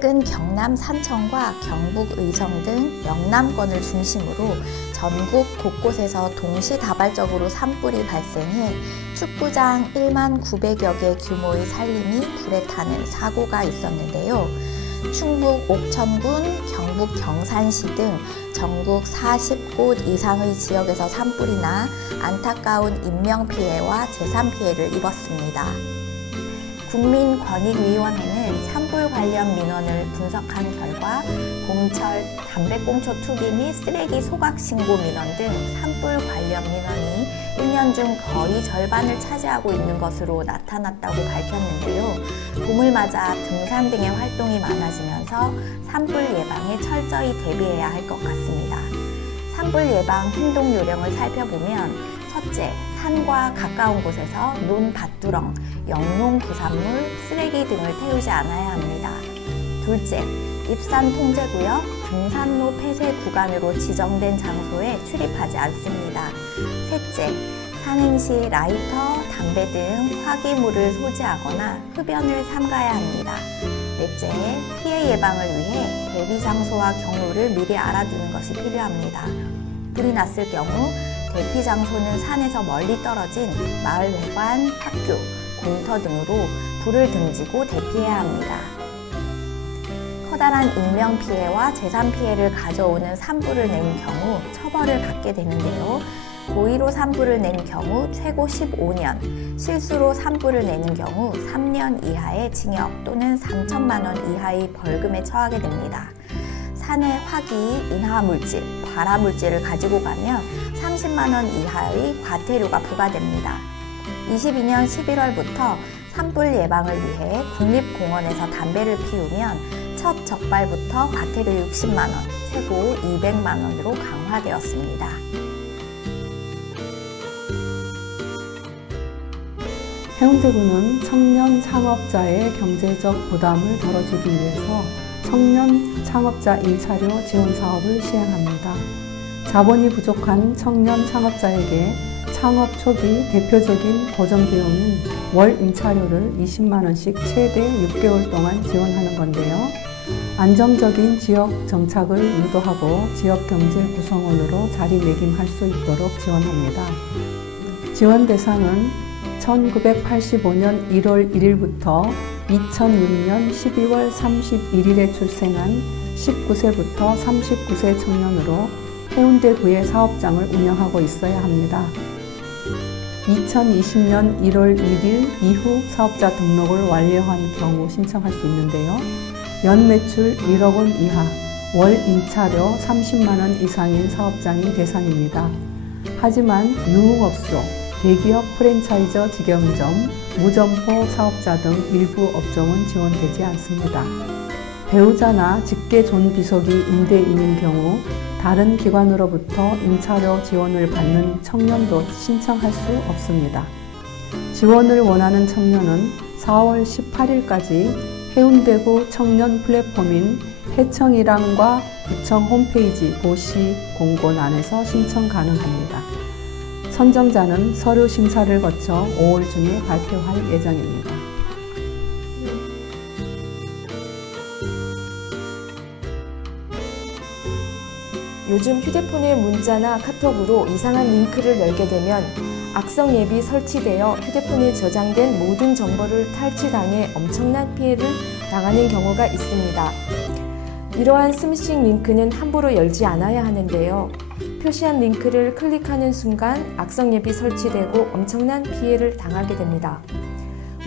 최근 경남 산청과 경북 의성 등 영남권을 중심으로 전국 곳곳에서 동시다발적으로 산불이 발생해 축구장 1만 900여 개 규모의 산림이 불에 타는 사고가 있었는데요. 충북 옥천군, 경북 경산시 등 전국 40곳 이상의 지역에서 산불이 나 안타까운 인명피해와 재산피해를 입었습니다. 국민권익위원회는 산불 관련 민원을 분석한 결과 봄철 담배꽁초 투기 및 쓰레기 소각 신고 민원 등 산불 관련 민원이 1년 중 거의 절반을 차지하고 있는 것으로 나타났다고 밝혔는데요. 봄을 맞아 등산 등의 활동이 많아지면서 산불 예방에 철저히 대비해야 할 것 같습니다. 산불 예방 행동 요령을 살펴보면 첫째, 산과 가까운 곳에서 논 밭두렁, 영농 부산물, 쓰레기 등을 태우지 않아야 합니다. 둘째, 입산 통제구역, 등산로 폐쇄 구간으로 지정된 장소에 출입하지 않습니다. 셋째, 산행 시 라이터, 담배 등 화기물을 소지하거나 흡연을 삼가야 합니다. 넷째, 피해 예방을 위해 대비 장소와 경로를 미리 알아두는 것이 필요합니다. 불이 났을 경우 대피 장소는 산에서 멀리 떨어진 마을 회관, 학교, 공터 등으로 불을 등지고 대피해야 합니다. 커다란 인명피해와 재산피해를 가져오는 산불을 낸 경우 처벌을 받게 되는데요. 고의로 산불을 낸 경우 최고 15년, 실수로 산불을 내는 경우 3년 이하의 징역 또는 3천만 원 이하의 벌금에 처하게 됩니다. 산에 화기, 인화물질, 발화물질을 가지고 가면 30만 원 이하의 과태료가 부과됩니다. 22년 11월부터 산불 예방을 위해 국립공원에서 담배를 피우면 첫 적발부터 과태료 60만 원, 최고 200만 원으로 강화되었습니다. 해운대구는 청년 창업자의 경제적 부담을 덜어주기 위해서 청년 창업자 일차료 지원 사업을 시행합니다. 자본이 부족한 청년 창업자에게 창업 초기 대표적인 고정 비용인 월 임차료를 20만 원씩 최대 6개월 동안 지원하는 건데요. 안정적인 지역 정착을 유도하고 지역 경제 구성원으로 자리매김할 수 있도록 지원합니다. 지원 대상은 1985년 1월 1일부터 2006년 12월 31일에 출생한 19세부터 39세 청년으로 해운대구의 사업장을 운영하고 있어야 합니다. 2020년 1월 1일 이후 사업자 등록을 완료한 경우 신청할 수 있는데요. 연매출 1억 원 이하, 월 임차료 30만 원 이상인 사업장이 대상입니다. 하지만 유흥업소, 대기업 프랜차이저 직영점, 무점포 사업자 등 일부 업종은 지원되지 않습니다. 배우자나 직계 존비속이 임대인인 경우 다른 기관으로부터 임차료 지원을 받는 청년도 신청할 수 없습니다. 지원을 원하는 청년은 4월 18일까지 해운대구 청년 플랫폼인 해청이랑과 구청 홈페이지 고시 공고란에서 신청 가능합니다. 선정자는 서류 심사를 거쳐 5월 중에 발표할 예정입니다. 요즘 휴대폰의 문자나 카톡으로 이상한 링크를 열게 되면 악성 앱이 설치되어 휴대폰에 저장된 모든 정보를 탈취당해 엄청난 피해를 당하는 경우가 있습니다. 이러한 스미싱 링크는 함부로 열지 않아야 하는데요. 표시한 링크를 클릭하는 순간 악성 앱이 설치되고 엄청난 피해를 당하게 됩니다.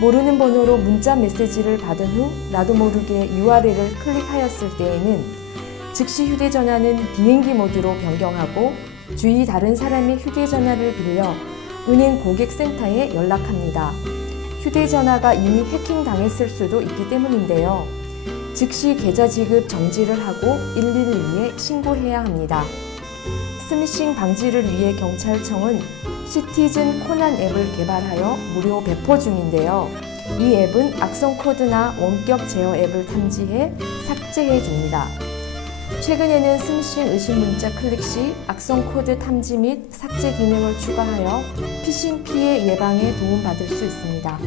모르는 번호로 문자 메시지를 받은 후 나도 모르게 URL을 클릭하였을 때에는 즉시 휴대전화는 비행기 모드로 변경하고 주위 다른 사람의 휴대전화를 빌려 은행 고객센터에 연락합니다. 휴대전화가 이미 해킹당했을 수도 있기 때문인데요. 즉시 계좌 지급 정지를 하고 112에 신고해야 합니다. 스미싱 방지를 위해 경찰청은 시티즌 코난 앱을 개발하여 무료 배포 중인데요. 이 앱은 악성 코드나 원격 제어 앱을 탐지해 삭제해 줍니다. 최근에는 스미싱 의심 문자 클릭 시 악성 코드 탐지 및 삭제 기능을 추가하여 피싱 피해 예방에 도움받을 수 있습니다.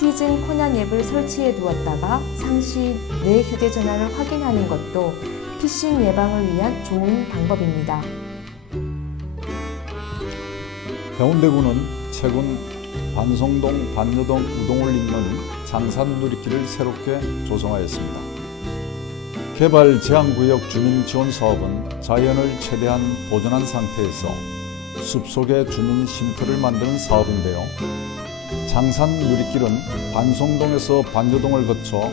시티즌 코난 앱을 설치해 두었다가 상시 내 휴대전화를 확인하는 것도 피싱 예방을 위한 좋은 방법입니다. 해운대구는 최근 반송동, 반여동, 우동을 잇는 장산 누리길을 새롭게 조성하였습니다. 개발 제한구역 주민 지원 사업은 자연을 최대한 보존한 상태에서 숲속의 주민 쉼터를 만드는 사업인데요. 장산 누리길은 반송동에서 반여동을 거쳐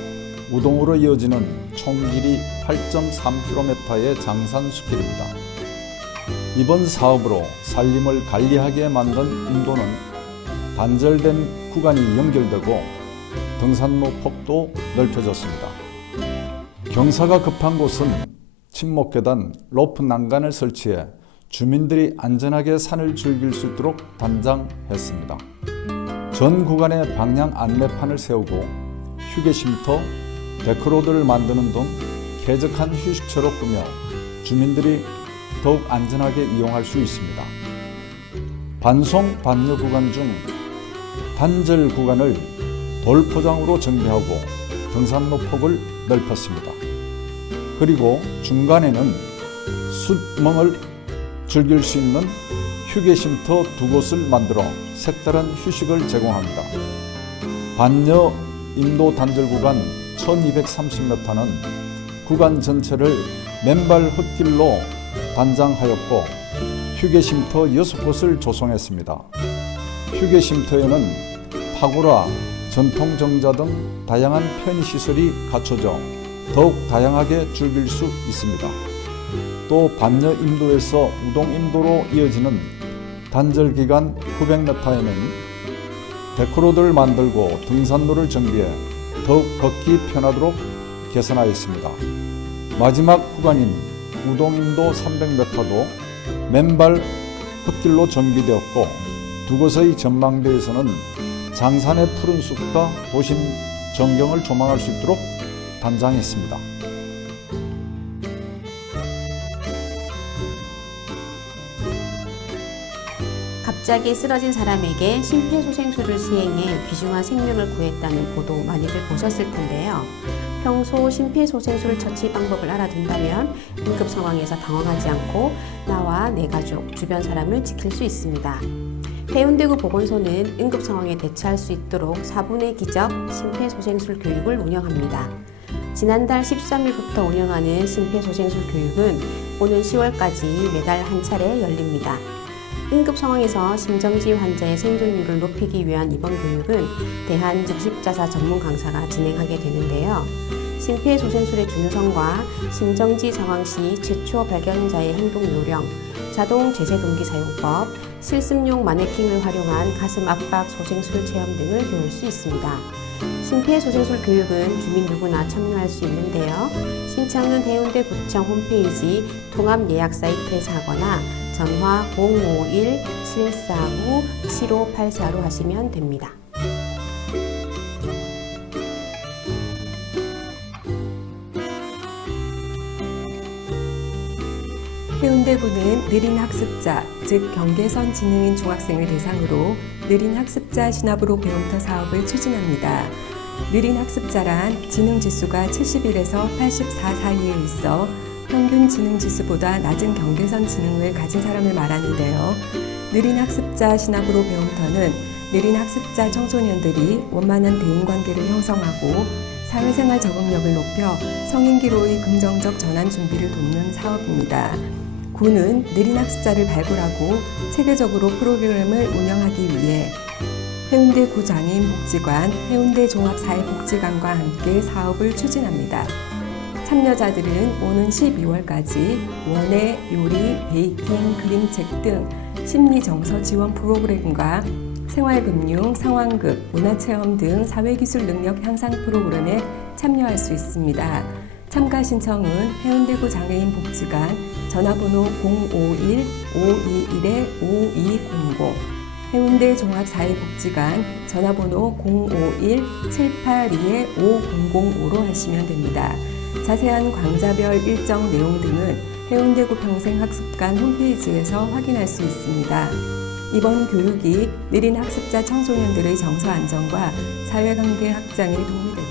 우동으로 이어지는 총 길이 8.3km의 장산 숲길입니다. 이번 사업으로 산림을 관리하게 만든 인도는 단절된 구간이 연결되고 등산로 폭도 넓혀졌습니다. 경사가 급한 곳은 침목계단, 로프 난간을 설치해 주민들이 안전하게 산을 즐길 수 있도록 단장했습니다. 전 구간에 방향 안내판을 세우고 휴게쉼터, 데크로드를 만드는 등 쾌적한 휴식처로 꾸며 주민들이 더욱 안전하게 이용할 수 있습니다. 반송, 반여 구간 중 단절 구간을 돌포장으로 정비하고 등산로 폭을 넓혔습니다. 그리고 중간에는 숲멍을 즐길 수 있는 휴게쉼터 2곳을 만들어 색다른 휴식을 제공합니다. 반여 인도 단절 구간 1230m는 구간 전체를 맨발 흙길로 단장하였고 휴게쉼터 6곳을 조성했습니다. 휴게쉼터에는 파고라, 전통정자 등 다양한 편의시설이 갖춰져 더욱 다양하게 즐길 수 있습니다. 또 반여 인도에서 우동 인도로 이어지는 단절 기간 900m에는 데크로드를 만들고 등산로를 정비해 더욱 걷기 편하도록 개선하였습니다. 마지막 구간인 우동 인도 300m도 맨발 흙길로 정비되었고 두 곳의 전망대에서는 장산의 푸른 숲과 도심 전경을 조망할 수 있도록 단장했습니다. 갑자기 쓰러진 사람에게 심폐소생술을 시행해 귀중한 생명을 구했다는 보도 많이들 보셨을 텐데요. 평소 심폐소생술 처치 방법을 알아둔다면 응급 상황에서 당황하지 않고 나와 내 가족, 주변 사람을 지킬 수 있습니다. 해운대구 보건소는 응급 상황에 대처할 수 있도록 4분의 기적 심폐소생술 교육을 운영합니다. 지난달 13일부터 운영하는 심폐소생술 교육은 오는 10월까지 매달 한 차례 열립니다. 응급 상황에서 심정지 환자의 생존율을 높이기 위한 이번 교육은 대한즉십자사 전문 강사가 진행하게 되는데요. 심폐소생술의 중요성과 심정지 상황 시 최초 발견자의 행동 요령, 자동 제세동기 사용법, 실습용 마네킹을 활용한 가슴 압박 소생술 체험 등을 배울 수 있습니다. 심폐소생술 교육은 주민 누구나 참여할 수 있는데요. 신청은 해운대구청 홈페이지 통합 예약 사이트에서 하거나 전화 051-749-7584로 하시면 됩니다. 해운대구는 느린 학습자, 즉 경계선 지능인 중학생을 대상으로 느린 학습자 진압으로 배움터 사업을 추진합니다. 느린 학습자란 지능 지수가 71에서 84 사이에 있어 평균 지능 지수보다 낮은 경계선 지능을 가진 사람을 말하는데요. 느린 학습자 진압으로 배움터는 느린 학습자 청소년들이 원만한 대인관계를 형성하고 사회생활 적응력을 높여 성인기로의 긍정적 전환 준비를 돕는 사업입니다. 구는 느린 학습자를 발굴하고 체계적으로 프로그램을 운영하기 위해 해운대구 장애인복지관, 해운대종합사회복지관과 함께 사업을 추진합니다. 참여자들은 오는 12월까지 원예, 요리, 베이킹, 그림책 등 심리정서 지원 프로그램과 생활금융, 상황극, 문화체험 등 사회기술 능력 향상 프로그램에 참여할 수 있습니다. 참가 신청은 해운대구 장애인복지관 전화번호 051-521-5200, 해운대 종합사회복지관 전화번호 051-782-5005로 하시면 됩니다. 자세한 강좌별 일정 내용 등은 해운대구 평생학습관 홈페이지에서 확인할 수 있습니다. 이번 교육이 느린 학습자 청소년들의 정서 안정과 사회관계 확장에 도움이 됩니다.